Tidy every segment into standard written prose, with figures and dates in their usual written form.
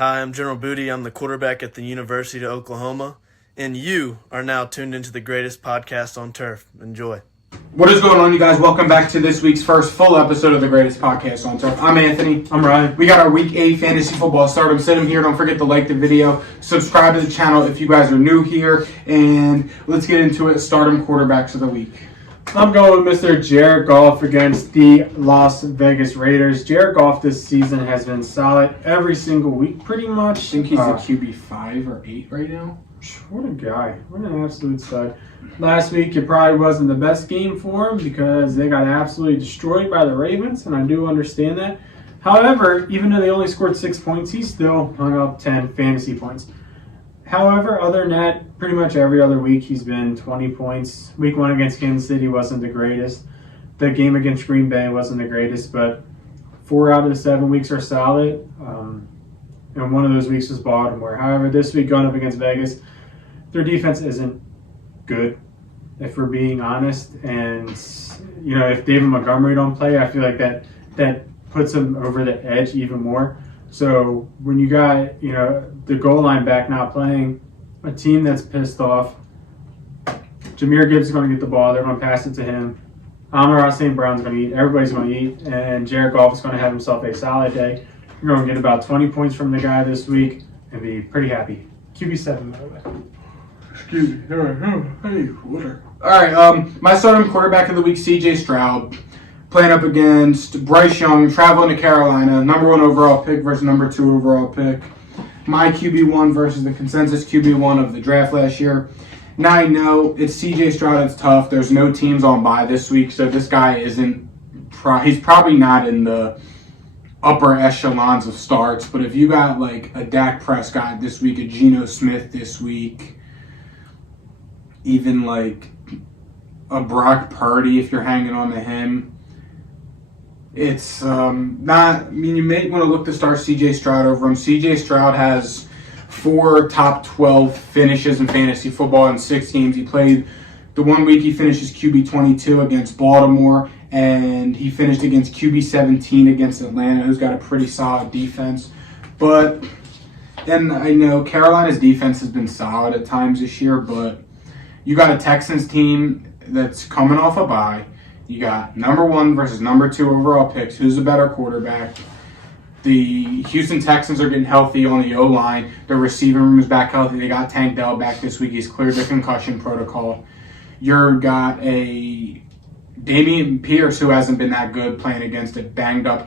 Hi, I'm General Booty. I'm the quarterback at the University of Oklahoma, and you are now tuned into the greatest podcast on turf. Enjoy. What is going on, you guys? Welcome back to this week's first full episode of the greatest podcast on turf. I'm Anthony. I'm Ryan. We got our Week 8 fantasy football start. I'm sitting here. Don't forget to like the video. Subscribe to the channel if you guys are new here. And let's get into it. Stardom quarterbacks of the week. I'm going with Mr. Jared Goff against the Las Vegas Raiders. Jared Goff this season has been solid every single week, pretty much. I think he's a QB 5 or 8 right now. What a guy. What an absolute stud. Last week, it probably wasn't the best game for him because they got absolutely destroyed by the Ravens, and I do understand that. However, even though they only scored 6 points, he still hung up 10 fantasy points. However, other than that, pretty much every other week he's been 20 points. Week 1 against Kansas City wasn't the greatest. The game against Green Bay wasn't the greatest, but 4 out of the 7 weeks are solid. And one of those weeks was Baltimore. However, this week going up against Vegas, their defense isn't good, if we're being honest. And, you know, if David Montgomery don't play, I feel like that puts him over the edge even more. So when you got, you know, the goal line back not playing, a team that's pissed off, Jahmyr Gibbs is going to get the ball. They're going to pass it to him. Amon-Ra St. Brown's going to eat. Everybody's going to eat. And Jared Goff is going to have himself a solid day. You're going to get about 20 points from the guy this week and be pretty happy. QB7, by the way. Excuse me. Hey, water. All right, my starting quarterback of the week, C.J. Stroud. Playing up against Bryce Young, traveling to Carolina, number 1 overall pick versus number 2 overall pick. My QB1 versus the consensus QB1 of the draft last year. Now I know it's C.J. Stroud, it's tough. There's no teams on bye this week, so this guy isn't he's probably not in the upper echelons of starts. But if you got like a Dak Prescott this week, a Geno Smith this week, even like a Brock Purdy if you're hanging on to him, it's not, I mean, you may want to look to start C.J. Stroud over him. C.J. Stroud has 4 top 12 finishes in fantasy football in 6 games. He played the 1 week he finishes QB 22 against Baltimore, and he finished against QB 17 against Atlanta, who's got a pretty solid defense. But, and I know Carolina's defense has been solid at times this year, but you got a Texans team that's coming off a bye. You got number 1 versus number 2 overall picks. Who's a better quarterback? The Houston Texans are getting healthy on the O-line. Their receiving room is back healthy. They got Tank Dell back this week. He's cleared the concussion protocol. You've got a Dameon Pierce who hasn't been that good playing against a terrible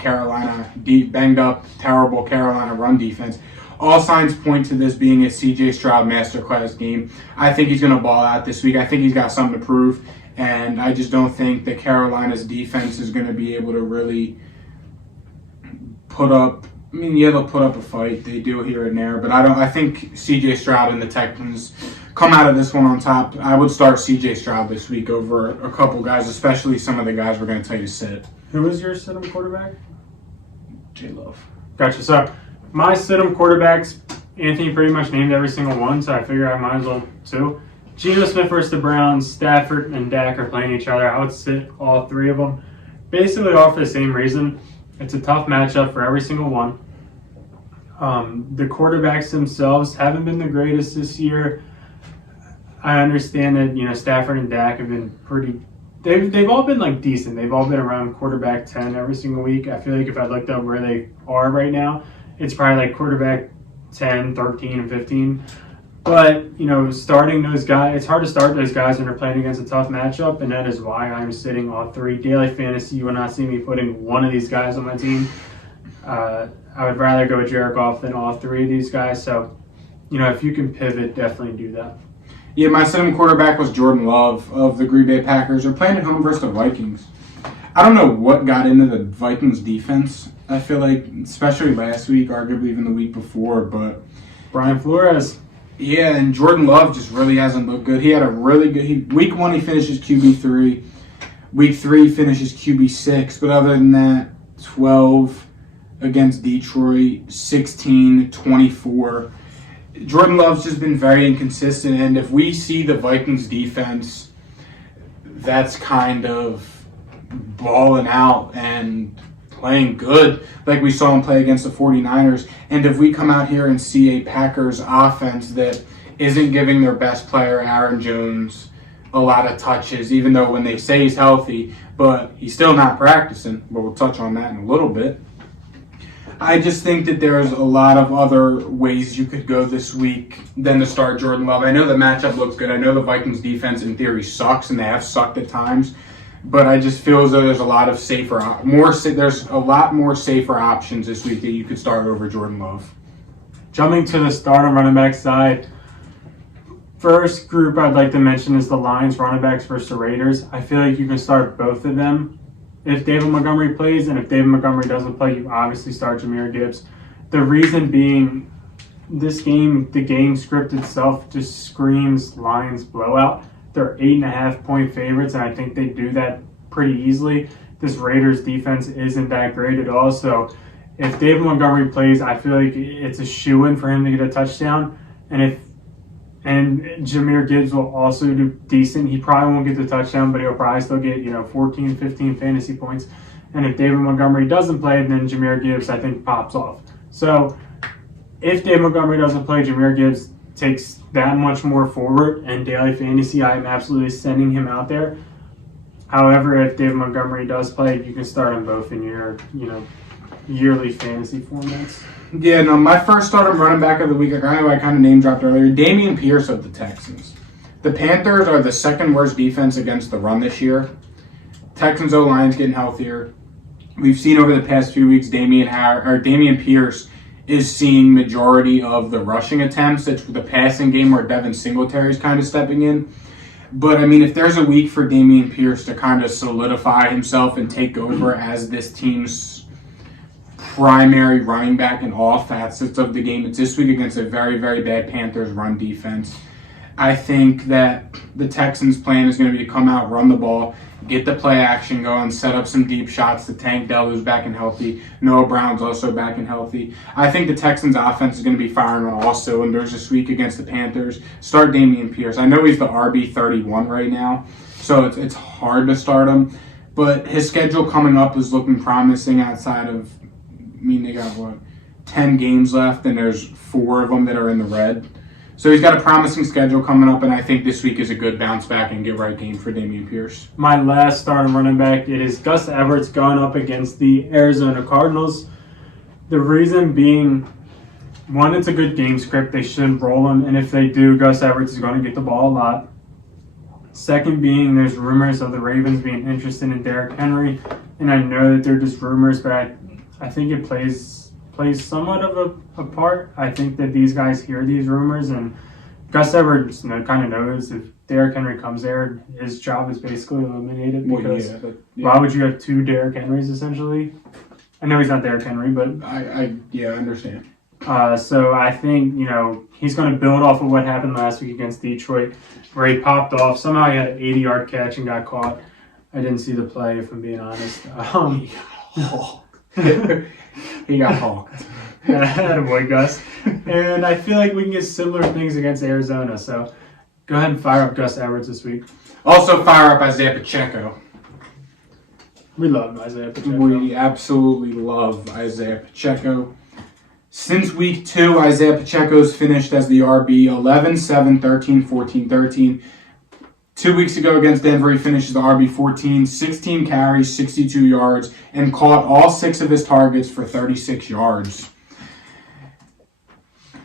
Carolina run defense. All signs point to this being a C.J. Stroud masterclass game. I think he's going to ball out this week. I think he's got something to prove. And I just don't think that Carolina's defense is going to be able to really put up. I mean, yeah, they'll put up a fight. They do here and there, but I think C.J. Stroud and the Texans come out of this one on top. I would start C.J. Stroud this week over a couple guys, especially some of the guys we're going to tell you to sit. Who was your sit-em quarterback? J Love. Gotcha. So my sit-em quarterbacks, Anthony pretty much named every single one, so I figure I might as well too. Geno Smith versus the Browns, Stafford and Dak are playing each other. I would sit all 3 of them. Basically all for the same reason. It's a tough matchup for every single one. The quarterbacks themselves haven't been the greatest this year. I understand that, you know, Stafford and Dak have been pretty... They've all been, like, decent. They've all been around quarterback 10 every single week. I feel like if I looked up where they are right now, it's probably like quarterback 10, 13, and 15. But, you know, starting those guys, it's hard to start those guys when they're playing against a tough matchup, and that is why I'm sitting all 3. Daily fantasy, you will not see me putting one of these guys on my team. I would rather go with Jared Goff than all 3 of these guys. So, you know, if you can pivot, definitely do that. Yeah, my second quarterback was Jordan Love of the Green Bay Packers. They're playing at home versus the Vikings. I don't know what got into the Vikings defense. I feel like, especially last week, arguably even the week before, but Brian Flores. Yeah, and Jordan Love just really hasn't looked good. He had a really good... Week 1, he finishes QB3. Week 3, he finishes QB6. But other than that, 12 against Detroit, 16, 24. Jordan Love's just been very inconsistent. And if we see the Vikings defense that's kind of balling out and playing good like we saw him play against the 49ers. And if we come out here and see a Packers offense that isn't giving their best player, Aaron Jones, a lot of touches, even though when they say he's healthy, but he's still not practicing, but we'll touch on that in a little bit. I just think that there's a lot of other ways you could go this week than to start Jordan Love. I know the matchup looks good. I know the Vikings defense in theory sucks, and they have sucked at times. But I just feel as though there's a lot of there's a lot more safer options this week that you could start over Jordan Love. Jumping to the start on running back side, first group I'd like to mention is the Lions running backs versus the Raiders. I feel like you can start both of them if David Montgomery plays, and if David Montgomery doesn't play, you obviously start Jahmyr Gibbs. The reason being, this game, the game script itself just screams Lions blowout. They're 8.5-point favorites, and I think they do that pretty easily. This Raiders defense isn't that great at all, so if David Montgomery plays, I feel like it's a shoo-in for him to get a touchdown. And Jahmyr Gibbs will also do decent. He probably won't get the touchdown, but he'll probably still get 14, 15 fantasy points. And if David Montgomery doesn't play, then Jahmyr Gibbs, I think, pops off. So if David Montgomery doesn't play, Jahmyr Gibbs takes that much more forward. And daily fantasy, I am absolutely sending him out there. However, if David Montgomery does play, you can start them both in your yearly fantasy formats. Yeah, no, my first starting running back of the week, I kind of name dropped earlier, Dameon Pierce of the Texans. The Panthers are the second worst defense against the run this year. Texans O-line's getting healthier. We've seen over the past few weeks Dameon Pierce is seeing majority of the rushing attempts. It's the passing game where Devin Singletary's kind of stepping in. But, I mean, if there's a week for Dameon Pierce to kind of solidify himself and take over as this team's primary running back in all facets of the game, it's this week against a very, very bad Panthers run defense. I think that the Texans' plan is going to be to come out, run the ball, get the play action going, set up some deep shots to Tank Dell, who's back and healthy. Noah Brown's also back and healthy. I think the Texans' offense is going to be firing on all cylinders this week against the Panthers. Start Dameon Pierce. I know he's the RB31 right now, so it's hard to start him. But his schedule coming up is looking promising outside of, they got, 10 games left, and there's 4 of them that are in the red. So he's got a promising schedule coming up, and I think this week is a good bounce back and get right game for Dameon Pierce. My last starting running back, it is Gus Edwards going up against the Arizona Cardinals. The reason being, one, it's a good game script. They shouldn't roll him, and if they do, Gus Edwards is going to get the ball a lot. Second being, there's rumors of the Ravens being interested in Derrick Henry, and I know that they're just rumors, but I think it plays somewhat of a part. I think that these guys hear these rumors, and Gus Edwards kind of knows if Derrick Henry comes there, his job is basically eliminated. Because why would you have 2 Derrick Henrys essentially? I know he's not Derrick Henry, but I understand. So I think he's going to build off of what happened last week against Detroit, where he popped off. Somehow he had an 80-yard catch and got caught. I didn't see the play, if I'm being honest. He got hawked. Attaboy, Gus. And I feel like we can get similar things against Arizona. So go ahead and fire up Gus Edwards this week. Also fire up Isaiah Pacheco. We love Isaiah Pacheco. We absolutely love Isaiah Pacheco. Since week 2, Isaiah Pacheco's finished as the RB 11, 7, 13, 14, 13. 2 weeks ago against Denver, he finishes the RB 14, 16 carries, 62 yards, and caught all 6 of his targets for 36 yards.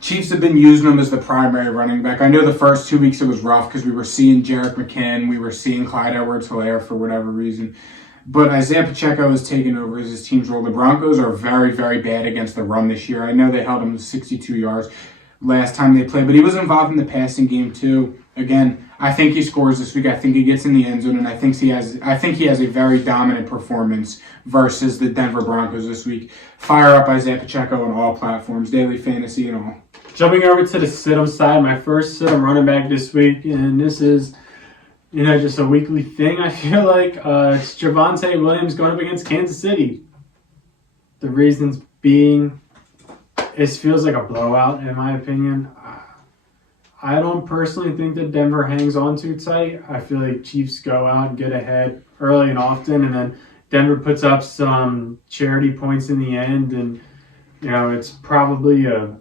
Chiefs have been using him as the primary running back. I know the first 2 weeks it was rough because we were seeing Jerick McKinnon, we were seeing Clyde Edwards-Helaire for whatever reason. But Isaiah Pacheco has taken over as his team's role. The Broncos are very, very bad against the run this year. I know they held him to 62 yards last time they played, but he was involved in the passing game too. Again, I think he scores this week. I think he gets in the end zone, and I think he has a very dominant performance versus the Denver Broncos this week. Fire up Isaiah Pacheco on all platforms, daily fantasy and all. Jumping over to the sit-em side, my first sit-em running back this week, and this is just a weekly thing, I feel like. It's Javonte Williams going up against Kansas City. The reasons being, it feels like a blowout, in my opinion. I don't personally think that Denver hangs on too tight. I feel like Chiefs go out and get ahead early and often, and then Denver puts up some charity points in the end, and it's probably a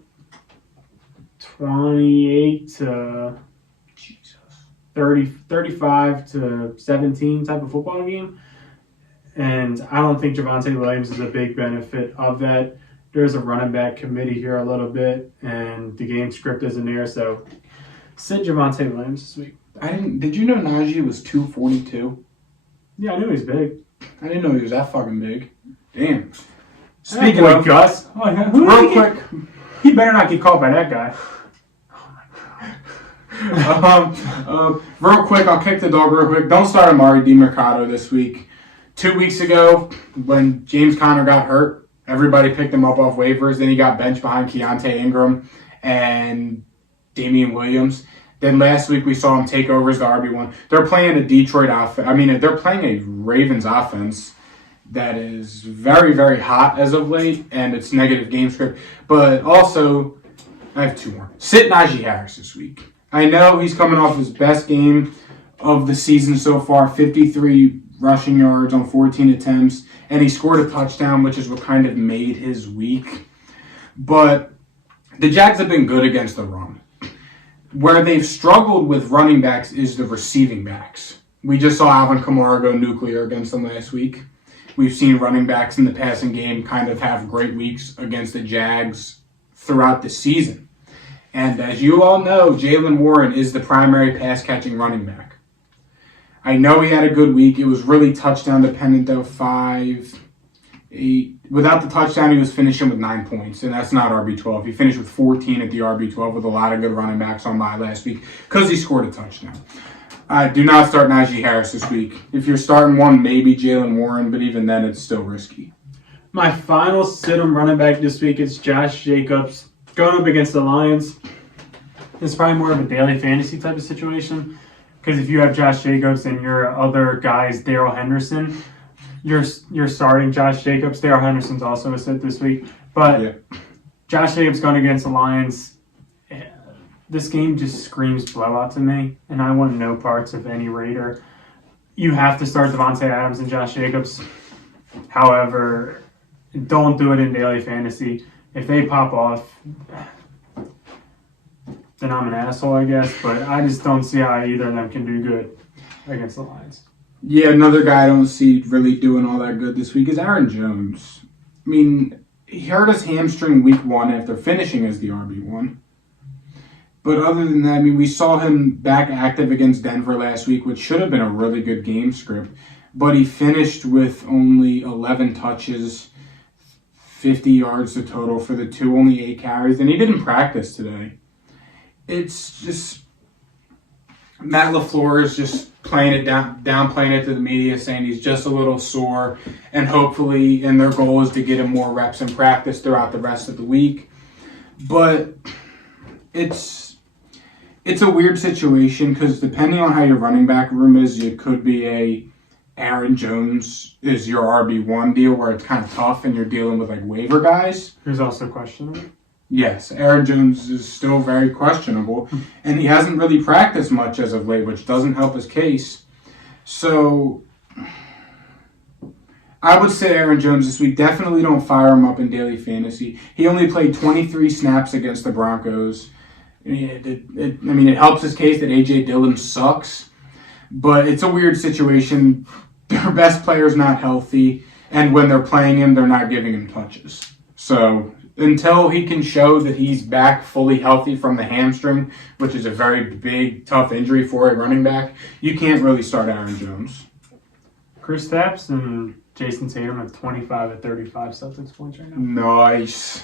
28 to 35 to 17 type of football game. And I don't think Javonte Williams is a big benefit of that. There's a running back committee here a little bit, and the game script isn't there, so sit Javonte Williams this week. Did you know Najee was 242? Yeah, I knew he was big. I didn't know he was that fucking big. Damn. Speaking of Gus, real quick, he better not get caught by that guy. Real quick, I'll kick the dog real quick. Don't start Amari DiMercato this week. 2 weeks ago, when James Conner got hurt, everybody picked him up off waivers. Then he got benched behind Keontae Ingram and Damian Williams. Then last week we saw him take over as the RB1. They're playing a Detroit offense. They're playing a Ravens offense that is very, very hot as of late, and it's negative game script. But also, I have 2 more. Sit Najee Harris this week. I know he's coming off his best game of the season so far, 53 rushing yards on 14 attempts, and he scored a touchdown, which is what kind of made his week. But the Jags have been good against the run. Where they've struggled with running backs is the receiving backs. We just saw Alvin Kamara go nuclear against them last week. We've seen running backs in the passing game kind of have great weeks against the Jags throughout the season. And as you all know, Jaylen Warren is the primary pass-catching running back. I know he had a good week. It was really touchdown dependent though, 5, 8. Without the touchdown, he was finishing with 9 points, and that's not RB12. He finished with 14 at the RB12 with a lot of good running backs on my last week because he scored a touchdown. Do not start Najee Harris this week. If you're starting one, maybe Jaylen Warren, but even then, it's still risky. My final sit-em running back this week is Josh Jacobs going up against the Lions. It's probably more of a daily fantasy type of situation. Because if you have Josh Jacobs and your other guy is Darrell Henderson, you're starting Josh Jacobs. Darrell Henderson's also a sit this week. But Josh Jacobs going against the Lions, this game just screams blowout to me, and I want no parts of any Raider. You have to start Devontae Adams and Josh Jacobs. However, don't do it in daily fantasy. If they pop off, then I'm an asshole, I guess. But I just don't see how either of them can do good against the Lions. Yeah, another guy I don't see really doing all that good this week is Aaron Jones. He hurt his hamstring week 1 after finishing as the RB1. But other than that, we saw him back active against Denver last week, which should have been a really good game script. But he finished with only 11 touches, 50 yards to total for the 2, only 8 carries, and he didn't practice today. It's just Matt LaFleur is just playing it downplaying it to the media, saying he's just a little sore, and hopefully, and their goal is to get him more reps in practice throughout the rest of the week. But it's a weird situation because depending on how your running back room is, it could be a Aaron Jones is your RB1 deal where it's kind of tough and you're dealing with like waiver guys. Who's also questionable. Yes, Aaron Jones is still very questionable, and he hasn't really practiced much as of late, which doesn't help his case. So I would say Aaron Jones this week. Definitely don't fire him up in daily fantasy. He only played 23 snaps against the Broncos. It helps his case that A.J. Dillon sucks, but it's a weird situation. Their best player's not healthy, and when they're playing him, they're not giving him touches. So until he can show that he's back fully healthy from the hamstring, which is a very big, tough injury for a running back, you can't really start Aaron Jones. Chris Stapps and Jason Tatum have 25 at 35 Celtics points right now. Nice.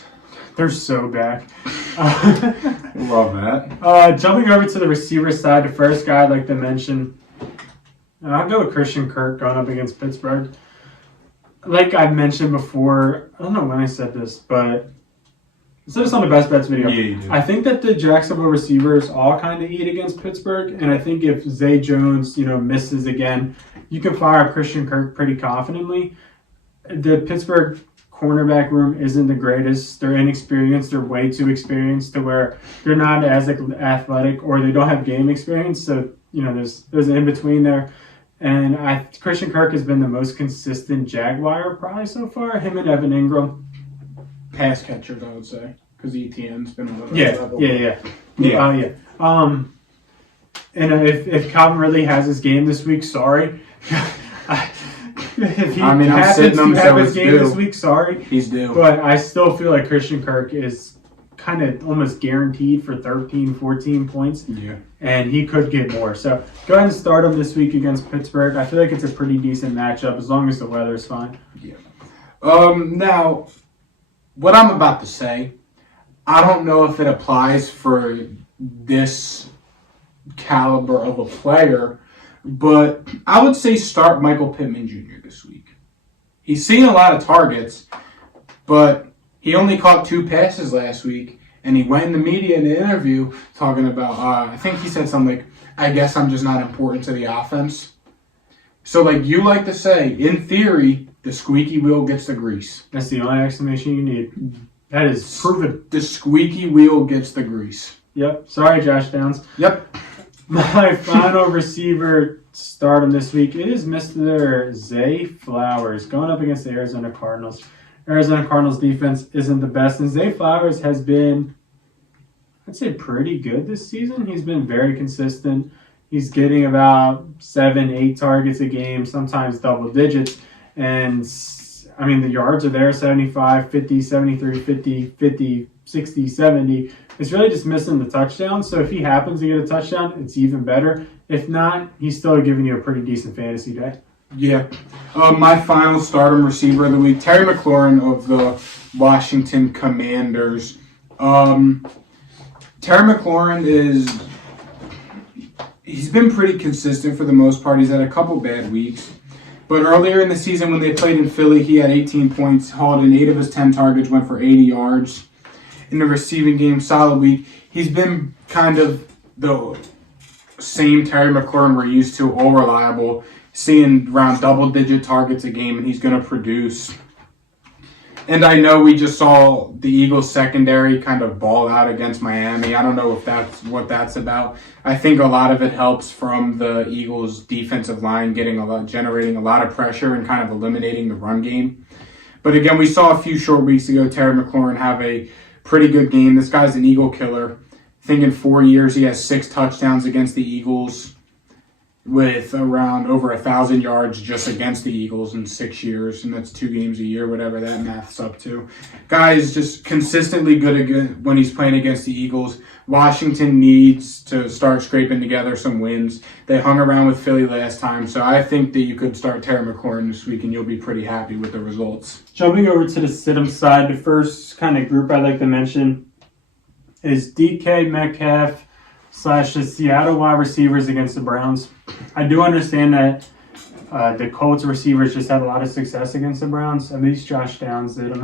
They're so back. Love that. Jumping over to the receiver side, the first guy I'd like to mention, I'll go with Christian Kirk going up against Pittsburgh. Like I mentioned before, I don't know when I said this, but I said this on the Best Bets video. Yeah, you did. I think that the Jacksonville receivers all kind of eat against Pittsburgh, and I think if Zay Jones, misses again, you can fire up Christian Kirk pretty confidently. The Pittsburgh cornerback room isn't the greatest. They're inexperienced. They're way too experienced to where they're not as athletic or they don't have game experience. So, there's an in-between there. And Christian Kirk has been the most consistent Jaguar probably so far. Him and Evan Ingram. Pass catchers, I would say, because ETN's been on the Yeah. And if Calvin Ridley has his game this week, sorry. If he I'm happens sitting to him, have so his it's game due. this week, sorry. He's due. But I still feel like Christian Kirk is kind of almost guaranteed for 13, 14 points. Yeah. And he could get more. So go ahead and start him this week against Pittsburgh. I feel like it's a pretty decent matchup as long as the weather's fine. Yeah. Now, what I'm about to say, I don't know if it applies for this caliber of a player, but I would say start Michael Pittman Jr. this week. He's seen a lot of targets, but he only caught 2 passes last week, and he went in the media in an interview talking about, I think he said something like, I guess I'm just not important to the offense. So like you like to say, in theory, the squeaky wheel gets the grease. That's the only explanation you need. That is proven. The squeaky wheel gets the grease. Yep. Sorry, Josh Downs. Yep. My final receiver start him this week. It is Mr. Zay Flowers going up against the Arizona Cardinals. Arizona Cardinals defense isn't the best, and Zay Flowers has been, I'd say, pretty good this season. He's been very consistent. He's getting about 7, 8 targets a game, sometimes double digits. And, I mean, the yards are there, 75, 50, 73, 50, 50, 60, 70. It's really just missing the touchdown. So if he happens to get a touchdown, it's even better. If not, he's still giving you a pretty decent fantasy day. Yeah. My final stardom receiver of the week, Terry McLaurin of the Washington Commanders. Terry McLaurin he's been pretty consistent for the most part. He's had a couple bad weeks. But earlier in the season when they played in Philly, he had 18 points, hauled in 8 of his 10 targets, went for 80 yards. In the receiving game, solid week. He's been kind of the same Terry McLaurin we're used to, all reliable, seeing around double-digit targets a game, and he's going to produce. And I know we just saw the Eagles secondary kind of ball out against Miami. I don't know if that's what that's about. I think a lot of it helps from the Eagles defensive line generating a lot of pressure and kind of eliminating the run game. But again, we saw a few short weeks ago Terry McLaurin have a pretty good game. This guy's an Eagle killer. I think in 4 years he has 6 touchdowns against the Eagles with around over 1,000 yards just against the Eagles in 6 years, and that's 2 games a year, whatever that math's up to. Guy is just consistently good when he's playing against the Eagles. Washington needs to start scraping together some wins. They hung around with Philly last time, so I think that you could start Terry McLaurin this week, and you'll be pretty happy with the results. Jumping over to the sit-em side, the first kind of group I'd like to mention is DK Metcalf / the Seattle wide receivers against the Browns. I do understand that the Colts receivers just had a lot of success against the Browns. At least Josh Downs did.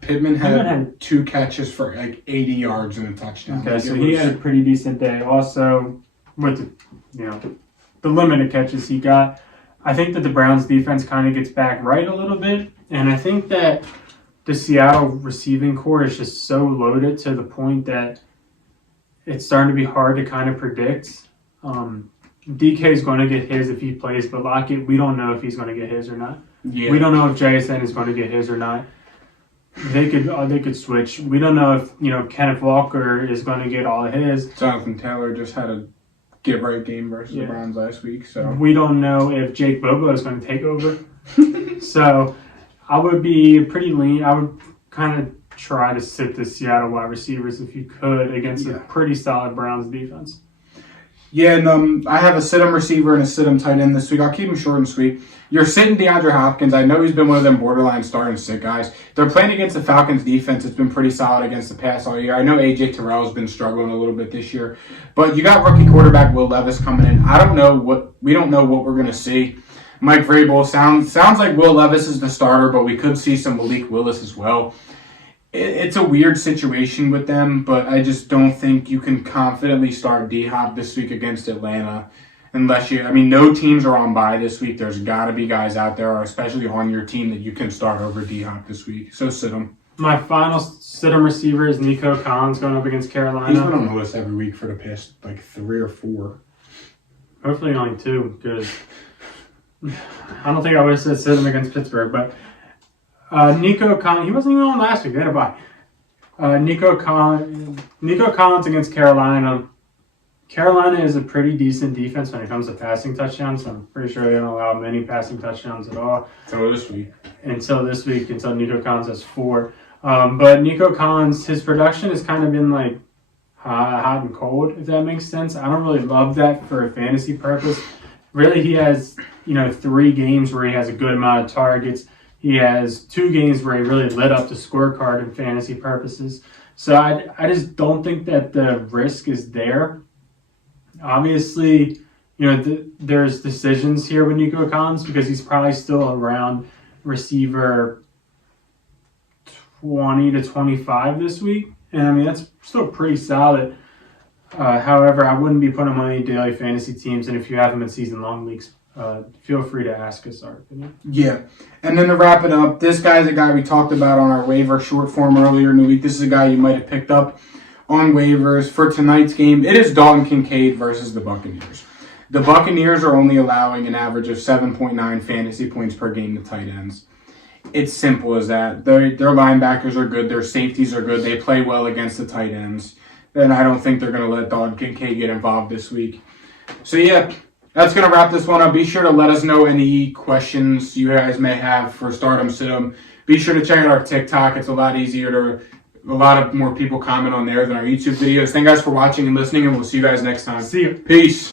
Pittman had 2 catches for like 80 yards and a touchdown. Okay, so he had a pretty decent day. Also, with the limited catches he got, I think that the Browns defense kind of gets back right a little bit, and I think that the Seattle receiving core is just so loaded to the point that it's starting to be hard to kind of predict. DK is going to get his if he plays, but Lockett, we don't know if he's going to get his or not. Yeah. We don't know if JSN is going to get his or not. They could switch. We don't know if Kenneth Walker is going to get all of his. Jonathan Taylor just had a get-right game versus the Browns last week. So we don't know if Jake Bobo is going to take over. So I would be pretty lean. I would kind of try to sit the Seattle wide receivers if you could against a pretty solid Browns defense. Yeah, and I have a sit-em receiver and a sit-em tight end this week. I'll keep them short and sweet. You're sitting DeAndre Hopkins. I know he's been one of them borderline starting sit guys. They're playing against the Falcons defense. It's been pretty solid against the pass all year. I know A.J. Terrell's been struggling a little bit this year. But you got rookie quarterback Will Levis coming in. We don't know what we're going to see. Mike Vrabel sounds like Will Levis is the starter, but we could see some Malik Willis as well. It's a weird situation with them, but I just don't think you can confidently start D-Hop this week against Atlanta unless no teams are on bye this week. There's got to be guys out there, especially on your team, that you can start over D-Hop this week. So sit them. My final sit-em receiver is Nico Collins going up against Carolina. He's been on the list every week for the past 3 or 4. Hopefully only 2, because I don't think I would have said him against Pittsburgh, but Nico Collins, he wasn't even on last week. They had a bye. Nico Collins against Carolina. Carolina is a pretty decent defense when it comes to passing touchdowns. So I'm pretty sure they don't allow many passing touchdowns at all. Until this week, until Nico Collins has 4. But Nico Collins, his production has kind of been like hot and cold, if that makes sense. I don't really love that for a fantasy purpose. Really, he has 3 games where he has a good amount of targets. He has 2 games where he really lit up the scorecard in fantasy purposes. So I just don't think that the risk is there. Obviously, there's decisions here with Nico Collins because he's probably still around receiver 20 to 25 this week. And I mean, that's still pretty solid. However, I wouldn't be putting him on any daily fantasy teams. And if you have him in season-long leagues, feel free to ask us our opinion. Yeah. And then to wrap it up, this guy's a guy we talked about on our waiver short form earlier in the week. This is a guy you might have picked up on waivers for tonight's game. It is Dalton Kincaid versus the Buccaneers. The Buccaneers are only allowing an average of 7.9 fantasy points per game to tight ends. It's simple as that. Their linebackers are good. Their safeties are good. They play well against the tight ends. And I don't think they're going to let Dalton Kincaid get involved this week. So, yeah, that's going to wrap this one up. Be sure to let us know any questions you guys may have for Stardom Sit-em. Be sure to check out our TikTok. It's a lot of more people comment on there than our YouTube videos. Thank you guys for watching and listening, and we'll see you guys next time. See you. Peace.